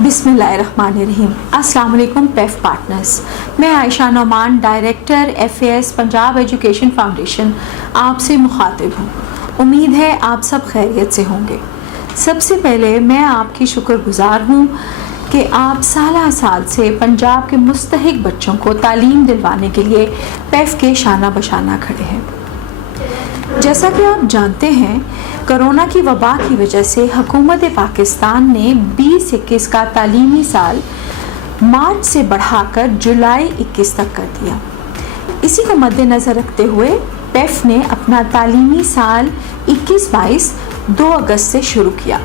بسم اللہ الرحمن الرحیم۔ السلام علیکم پیف پارٹنرز، میں Ayesha Noman, director FAS Punjab education foundation آپ سے مخاطب ہوں۔ امید ہے آپ سب خیریت سے ہوں گے۔ سب سے پہلے میں آپ کی شکر گزار ہوں کہ آپ سالہ سال سے پنجاب کے مستحق بچوں کو تعلیم دلوانے کے لیے پیف کے شانہ بشانہ کھڑے ہیں۔ جیسا کہ آپ جانتے ہیں، کرونا کی وبا کی وجہ سے حکومت پاکستان نے 2021 کا تعلیمی سال مارچ سے بڑھا کر جولائی 21 تک کر دیا۔ اسی کو مد نظر رکھتے ہوئے پیف نے اپنا تعلیمی سال 21-22 2 اگست سے شروع کیا،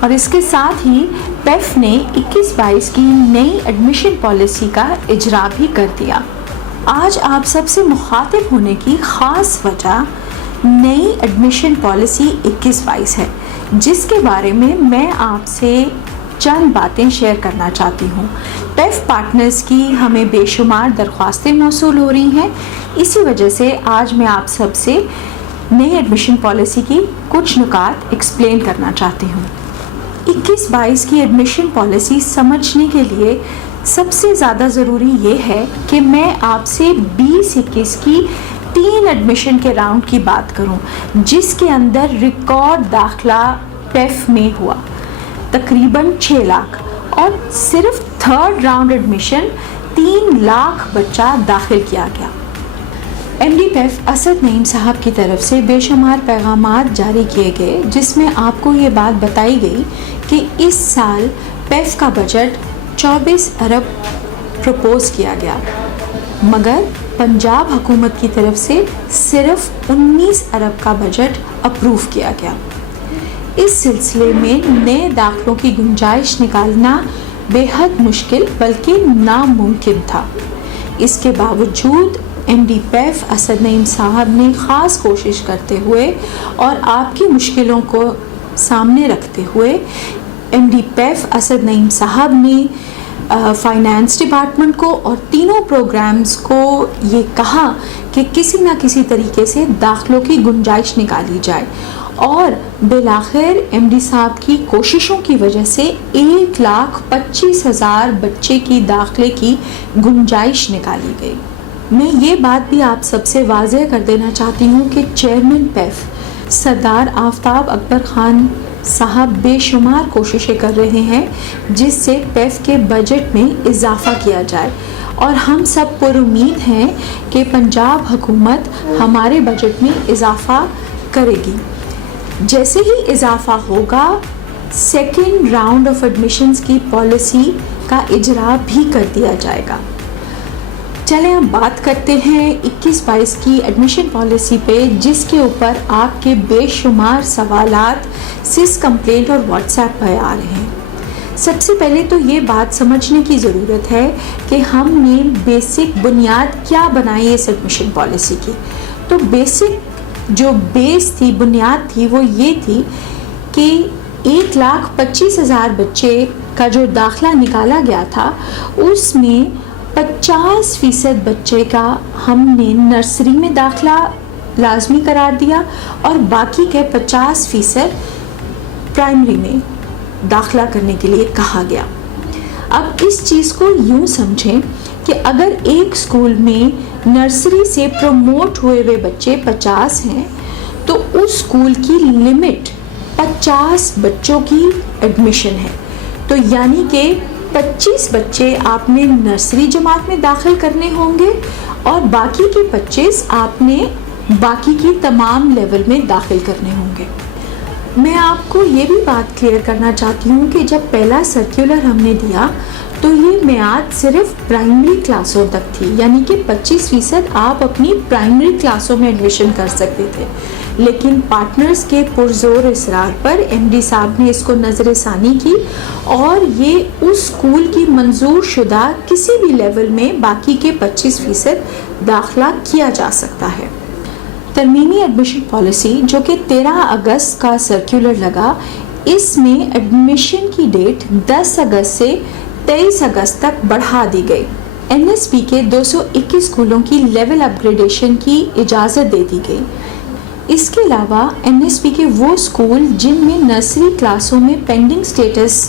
اور اس کے ساتھ ہی پیف نے 21-22 کی نئی ایڈمیشن پالیسی کا اجرا بھی کر دیا۔ آج آپ سب سے مخاطب ہونے کی خاص وجہ نئی ایڈمیشن پالیسی 21-22 ہے، جس کے بارے میں آپ سے چند باتیں شیئر کرنا چاہتی ہوں۔ پیف پارٹنرز کی ہمیں بے شمار درخواستیں موصول ہو رہی ہیں، اسی وجہ سے آج میں آپ سب سے نئی ایڈمیشن پالیسی کی کچھ نکات ایکسپلین کرنا چاہتی ہوں۔ 21-22 کی ایڈمیشن پالیسی سمجھنے کے لیے سب سے زیادہ ضروری یہ ہے کہ میں آپ سے 2021 کی 3 ایڈمیشن کے راؤنڈ کی بات کروں، جس کے اندر ریکارڈ داخلہ پیف میں ہوا تقریباً 6 لاکھ، اور صرف 3rd راؤنڈ ایڈمیشن 3 لاکھ بچہ داخل کیا گیا۔ MD پیف اسد نعیم صاحب کی طرف سے بے شمار پیغامات جاری کیے گئے، جس میں آپ کو یہ بات بتائی گئی کہ اس سال پیف کا بجٹ 24 ارب پروپوز کیا گیا، مگر پنجاب حکومت کی طرف سے صرف 19 ارب کا بجٹ اپروو کیا گیا۔ اس سلسلے میں نئے داخلوں کی گنجائش نکالنا بے حد مشکل بلکہ ناممکن تھا۔ اس کے باوجود MD پیف اسد نعیم صاحب نے خاص کوشش کرتے ہوئے اور آپ کی مشکلوں کو سامنے رکھتے ہوئے MD پیف اسد نعیم صاحب نے فائنانس ڈپارٹمنٹ کو اور تینوں پروگرامز کو یہ کہا کہ کسی نہ کسی طریقے سے داخلوں کی گنجائش نکالی جائے، اور بالآخر MD صاحب کی کوششوں کی وجہ سے 1,25,000 بچے کی داخلے کی گنجائش نکالی گئی۔ میں یہ بات بھی آپ سب سے واضح کر دینا چاہتی ہوں کہ چیئرمین پیف سردار آفتاب اکبر خان صاحب بے شمار کوششیں کر رہے ہیں جس سے پیف کے بجٹ میں اضافہ کیا جائے، اور ہم سب پر امید ہیں کہ پنجاب حکومت ہمارے بجٹ میں اضافہ کرے گی۔ جیسے ہی اضافہ ہوگا، 2nd راؤنڈ آف ایڈمیشنز کی پالیسی کا اجرا بھی کر دیا جائے گا۔ چلیں ہم بات کرتے ہیں 21-22 کی ایڈمیشن پالیسی پہ، جس کے اوپر آپ کے بے شمار سوالات سس کمپلینٹ اور واٹس ایپ پہ آ رہے ہیں۔ سب سے پہلے تو یہ بات سمجھنے کی ضرورت ہے کہ ہم نے بیسک بنیاد کیا بنائی اس ایڈمیشن پالیسی کی۔ تو بیسک جو بیس تھی، بنیاد تھی، وہ یہ تھی کہ 1,25,000 بچے کا جو داخلہ نکالا گیا تھا، اس میں 50% بچے کا ہم نے نرسری میں داخلہ لازمی قرار دیا، اور باقی کے 50% پرائمری میں داخلہ کرنے کے لیے کہا گیا۔ اب اس چیز کو یوں سمجھیں کہ اگر ایک اسکول میں نرسری سے پروموٹ ہوئے ہوئے بچے 50 ہیں، تو اس اسکول کی لمٹ 50 بچوں کی ایڈمیشن ہے۔ تو یعنی کہ 25 بچے آپ نے نرسری جماعت میں داخل کرنے ہوں گے، اور باقی کے 25 آپ نے باقی کی تمام لیول میں داخل کرنے ہوں گے۔ میں آپ کو یہ بھی بات کلیئر کرنا چاہتی ہوں کہ جب پہلا سرکولر ہم نے دیا تو یہ میعاد صرف پرائمری کلاسوں تک تھی، یعنی کہ 25% آپ اپنی پرائمری کلاسوں میں ایڈمیشن کر سکتے تھے، لیکن پارٹنرز کے پرزور اصرار پر MD صاحب نے اس کو نظر ثانی کی، اور یہ اس اسکول کی منظور شدہ کسی بھی لیول میں باقی کے 25% داخلہ کیا جا سکتا ہے۔ ترمیمی ایڈمیشن پالیسی جو کہ 13 اگست کا سرکولر لگا، اس میں ایڈمیشن کی ڈیٹ 10 اگست سے 23 اگست تک بڑھا دی گئی۔ NSP کے 221 اسکولوں کی لیول اپ گریڈیشن کی اجازت دے دی گئی۔ اس کے علاوہ NSP کے وہ اسکول جن میں نرسری کلاسوں میں پینڈنگ سٹیٹس